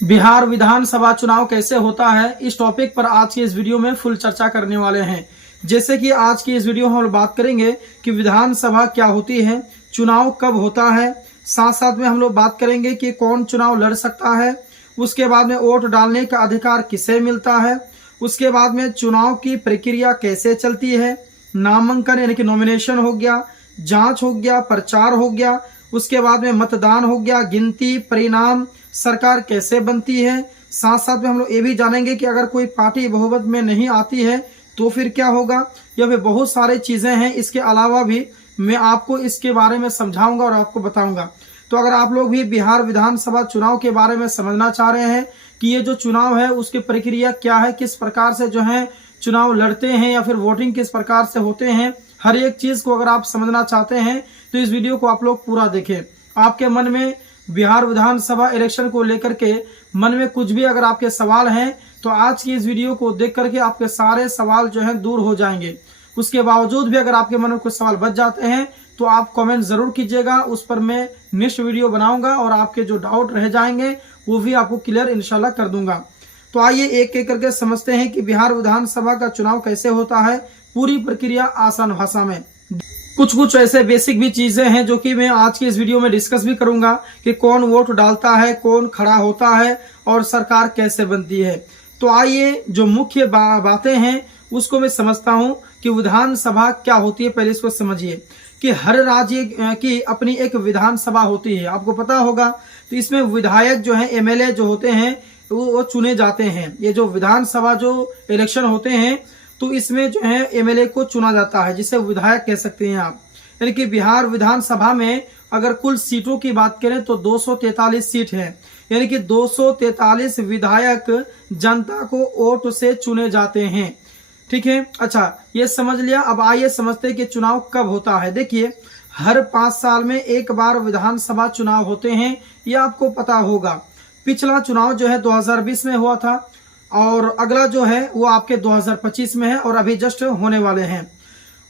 बिहार विधानसभा चुनाव कैसे होता है, इस टॉपिक पर आज की इस वीडियो में फुल चर्चा करने वाले हैं। जैसे कि आज की इस वीडियो में हम बात करेंगे कि विधानसभा क्या होती है, चुनाव कब होता है, साथ साथ में हम लोग बात करेंगे कि कौन चुनाव लड़ सकता है, उसके बाद में वोट डालने का अधिकार किसे मिलता है, उसके बाद में चुनाव की प्रक्रिया कैसे चलती है, नामांकन यानी कि नॉमिनेशन हो गया, जांच हो गया, प्रचार हो गया, उसके बाद में मतदान हो गया, गिनती, परिणाम, सरकार कैसे बनती है। साथ साथ में हम लोग ये भी जानेंगे कि अगर कोई पार्टी बहुमत में नहीं आती है तो फिर क्या होगा, या फिर बहुत सारे चीजें हैं। इसके अलावा भी मैं आपको इसके बारे में समझाऊंगा और आपको बताऊंगा। तो अगर आप लोग भी बिहार विधानसभा चुनाव के बारे में समझना चाह रहे हैं कि ये जो चुनाव है उसकी प्रक्रिया क्या है, किस प्रकार से जो है चुनाव लड़ते हैं या फिर वोटिंग किस प्रकार से होते हैं, हर एक चीज को अगर आप समझना चाहते हैं तो इस वीडियो को आप लोग पूरा देखें। आपके मन में बिहार विधानसभा इलेक्शन को लेकर के मन में कुछ भी अगर आपके सवाल हैं तो आज की इस वीडियो को देख करके आपके सारे सवाल जो है दूर हो जाएंगे। उसके बावजूद भी अगर आपके मन में कुछ सवाल बच जाते हैं तो आप कमेंट जरूर कीजिएगा, उस पर मैं नेक्स्ट वीडियो बनाऊंगा और आपके जो डाउट रह जाएंगे वो भी आपको क्लियर इंशाल्लाह कर दूंगा। तो आइए एक एक करके समझते हैं कि बिहार विधानसभा का चुनाव कैसे होता है, पूरी प्रक्रिया आसान भाषा में। कुछ ऐसे बेसिक भी चीजें हैं जो कि मैं आज की इस वीडियो में डिस्कस भी करूंगा कि कौन वोट डालता है, कौन खड़ा होता है और सरकार कैसे बनती है। तो आइए जो मुख्य बातें हैं उसको मैं समझता हूं कि विधानसभा क्या होती है। पहले इसको समझिए कि हर राज्य की अपनी एक विधानसभा होती है, आपको पता होगा। तो इसमें विधायक जो है, एमएलए जो होते हैं वो चुने जाते हैं। ये जो विधानसभा जो इलेक्शन होते हैं तो इसमें जो है एमएलए को चुना जाता है, जिसे विधायक कह सकते हैं आप। यानी कि बिहार विधानसभा में अगर कुल सीटों की बात करें तो 243 सीट है, यानी कि 243 विधायक जनता को वोट से चुने जाते हैं। ठीक है, अच्छा ये समझ लिया। अब आइए समझते हैं कि चुनाव कब होता है। देखिए, हर 5 साल में एक बार विधानसभा चुनाव होते हैं, ये आपको पता होगा। पिछला चुनाव जो है 2020 में हुआ था और अगला जो है वो आपके 2025 में है और अभी जस्ट होने वाले हैं।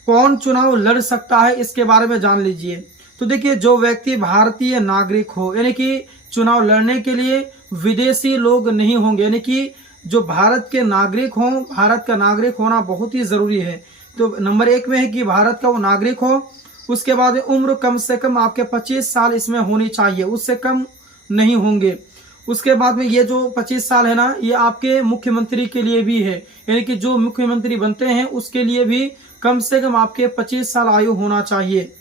कौन चुनाव लड़ सकता है इसके बारे में जान लीजिए। तो देखिए, जो व्यक्ति भारतीय नागरिक हो, यानी कि चुनाव लड़ने के लिए विदेशी लोग नहीं होंगे, यानी कि जो भारत के नागरिक हों, भारत का नागरिक होना बहुत ही जरूरी है। तो नंबर 1 में है कि भारत का वो नागरिक हो। उसके बाद उम्र कम से कम आपके 25 साल इसमें होनी चाहिए, उससे कम नहीं होंगे। उसके बाद में ये जो 25 साल है ना, ये आपके मुख्यमंत्री के लिए भी है, यानी कि जो मुख्यमंत्री बनते हैं उसके लिए भी कम से कम आपके 25 साल आयु होना चाहिए।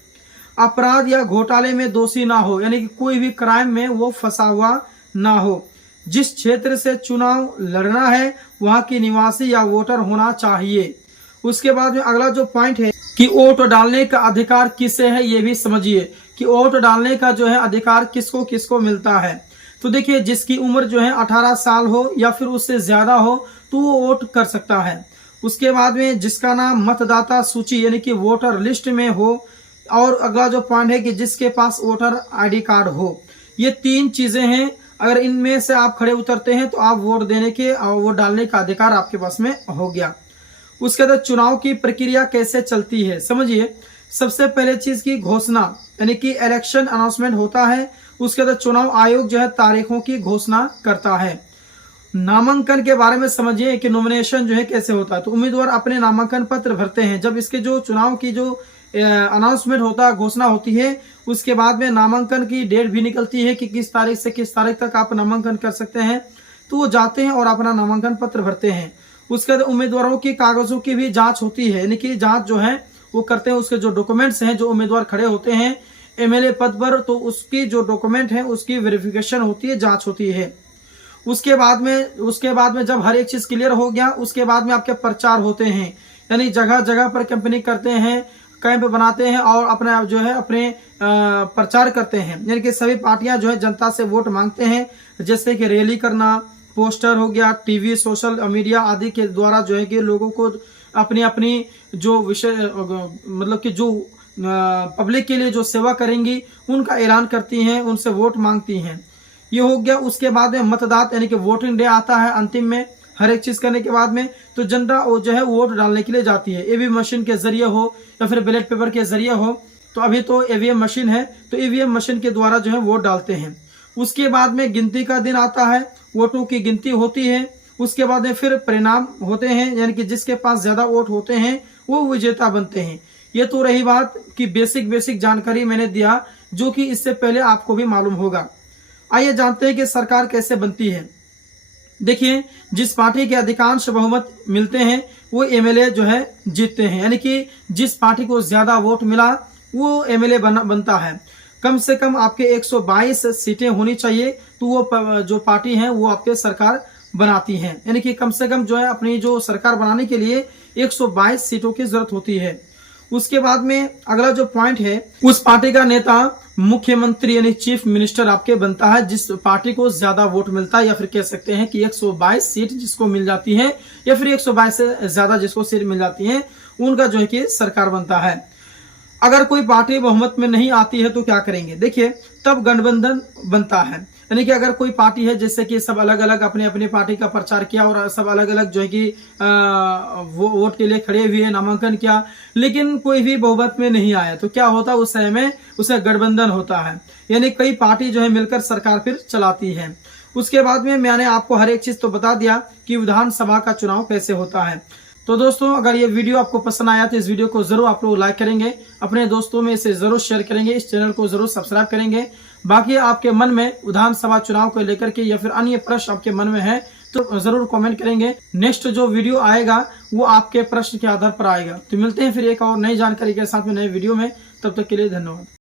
अपराध या घोटाले में दोषी ना हो, यानी कि कोई भी क्राइम में वो फंसा हुआ ना हो। जिस क्षेत्र से चुनाव लड़ना है वहां की निवासी या वोटर होना चाहिए। उसके बाद में अगला जो पॉइंट है कि वोट डालने का अधिकार किसे है, ये भी समझिए कि वोट डालने का जो है अधिकार किसको किसको मिलता है। तो देखिए, जिसकी उम्र जो है 18 साल हो या फिर उससे ज्यादा हो तो वो वोट कर सकता है। उसके बाद में जिसका नाम मतदाता सूची यानी कि वोटर लिस्ट में हो, और अगला जो पॉइंट है कि जिसके पास वोटर आईडी कार्ड हो। ये 3 चीजें हैं, अगर इनमें से आप खड़े उतरते हैं तो आप वोट देने के और वोट डालने का अधिकार आपके पास में हो गया। उसके बाद चुनाव की प्रक्रिया कैसे चलती है समझिए। सबसे पहले चीज की घोषणा यानी कि इलेक्शन अनाउंसमेंट होता है। उसके बाद चुनाव आयोग जो है तारीखों की घोषणा करता है। नामांकन के बारे में समझिए कि नॉमिनेशन जो है कैसे होता है। तो उम्मीदवार अपने नामांकन पत्र भरते हैं। जब इसके जो चुनाव की जो अनाउंसमेंट होता है, घोषणा होती है, उसके बाद में नामांकन की डेट भी निकलती है कि किस तारीख से किस तारीख तक आप नामांकन कर सकते हैं। तो वो जाते हैं और अपना नामांकन पत्र भरते हैं। उसके बाद उम्मीदवारों की कागजों की भी जांच होती है, यानी कि जांच जो है वो करते हैं। उसके जो डॉक्यूमेंट्स हैं, जो उम्मीदवार खड़े होते हैं एमएलए पद पर, तो उसकी जो डॉक्यूमेंट है उसकी वेरिफिकेशन होती है, जांच होती है। उसके बाद में जब हर एक चीज क्लियर हो गया, उसके बाद में आपके प्रचार होते हैं, यानी जगह जगह पर कैंपेनिंग करते हैं, कैंप बनाते हैं और अपने जो है अपने प्रचार करते हैं। यानी कि सभी पार्टियां जो है जनता से वोट मांगते हैं, जैसे कि रैली करना, पोस्टर हो गया, टीवी, सोशल मीडिया आदि के द्वारा जो है कि लोगों को अपनी अपनी जो विषय मतलब कि जो पब्लिक के लिए जो सेवा करेंगी उनका ऐलान करती हैं, उनसे वोट मांगती हैं। ये हो गया। उसके बाद में मतदान यानी कि वोटिंग डे आता है अंतिम में। हर एक चीज करने के बाद में तो जनता जो है वोट डालने के लिए जाती है। ईवीएम मशीन के जरिए हो या फिर बैलेट पेपर के जरिए हो, तो अभी तो ईवीएम मशीन है, तो ईवीएम मशीन के द्वारा जो है वोट डालते हैं। उसके बाद में गिनती का दिन आता है। वोटों की गिनती होती है। उसके बाद में फिर परिणाम होते हैं, यानी कि जिसके पास ज्यादा वोट होते हैं वो विजेता बनते हैं। ये तो रही बात कि बेसिक जानकारी मैंने दिया, जो कि इससे पहले आपको भी मालूम होगा। आइए जानते हैं कि सरकार कैसे बनती है। देखिए, जिस पार्टी के अधिकांश बहुमत मिलते हैं वो एमएलए जो है जीतते हैं, यानी कि जिस पार्टी को ज्यादा वोट मिला वो एमएलए बनता है। कम से कम आपके 122 सीटें होनी चाहिए, तो वो जो पार्टी है वो आपके सरकार बनाती है, यानी कि कम से कम जो है अपनी जो सरकार बनाने के लिए 122 सीटों की जरूरत होती है। उसके बाद में अगला जो पॉइंट है, उस पार्टी का नेता मुख्यमंत्री यानी चीफ मिनिस्टर आपके बनता है, जिस पार्टी को ज्यादा वोट मिलता है, या फिर कह सकते हैं कि 122 सीट जिसको मिल जाती है, या फिर 122 से ज्यादा जिसको सीट मिल जाती है, उनका जो है कि सरकार बनता है। अगर कोई पार्टी बहुमत में नहीं आती है तो क्या करेंगे? देखिए, तब गठबंधन बनता है, यानी कि अगर कोई पार्टी है जैसे कि सब अलग अलग अपने अपने पार्टी का प्रचार किया और सब अलग अलग जो है कि वो वोट के लिए खड़े हुए, नामांकन किया, लेकिन कोई भी बहुमत में नहीं आया, तो क्या होता है उस समय में? उसे गठबंधन होता है, यानी कई पार्टी जो है मिलकर सरकार फिर चलाती है। उसके बाद में मैंने आपको हर एक चीज तो बता दिया कि विधानसभा का चुनाव कैसे होता है। तो दोस्तों, अगर ये वीडियो आपको पसंद आया तो इस वीडियो को जरूर आप लोग लाइक करेंगे, अपने दोस्तों में इसे जरूर शेयर करेंगे, इस चैनल को जरूर सब्सक्राइब करेंगे। बाकी आपके मन में विधानसभा चुनाव को लेकर के या फिर अन्य प्रश्न आपके मन में है तो जरूर कमेंट करेंगे। नेक्स्ट जो वीडियो आएगा वो आपके प्रश्न के आधार पर आएगा। तो मिलते हैं फिर एक और नई जानकारी के साथ में नए वीडियो में, तब तक के लिए धन्यवाद।